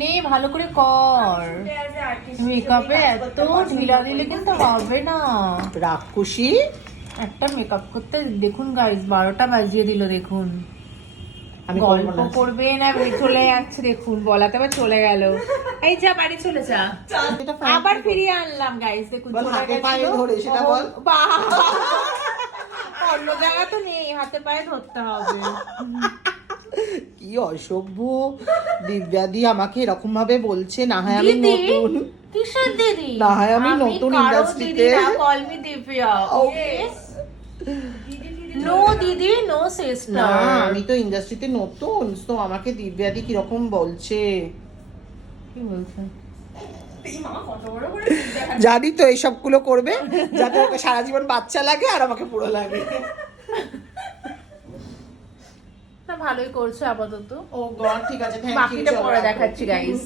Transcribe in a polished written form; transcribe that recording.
নে ভালো করে কর। মেকআপে এত ঢিলা দিলে কিন্তু হবে না। রাক্ষসী একটা মেকআপ করতে দেখুন গাইস 12টা বাজিয়ে দিল দেখুন। আমি গল্প করবে না চলে যাচ্ছে দেখুন, বলাতে আবার চলে গেল। এই যা বাড়ি চলে যা। আবার ফিরিয়ে আনলাম গাইস দেখুন চলে গেছিল। অন্য জায়গা তো নেই, হাতে পায়ে ধরতে হবে। কি অসভ্য দিব্যাদি আমাকে এরকম ভাবে বলছে। না হয় আমি নতুন, কিসের দিদি? না হয় আমি নতুন ইন্ডাস্ট্রিতে। Call me Divya. নো দিদি, নো সিস্টার। না আমি তো ইন্ডাস্ট্রিতে নতুন, তো আমাকে দিব্যাদি কিরকম বলছে। কি বলছে? জানি তো এইসবগুলো করবে যাতে ওকে সারা জীবন বাচ্চা লাগে আর আমাকে পুরো লাগে। না ভালোই করছে আপাতত। ও গড, ঠিক আছে, থ্যাংক ইউ। বাকিটা পরে দেখাচ্ছি গাইস।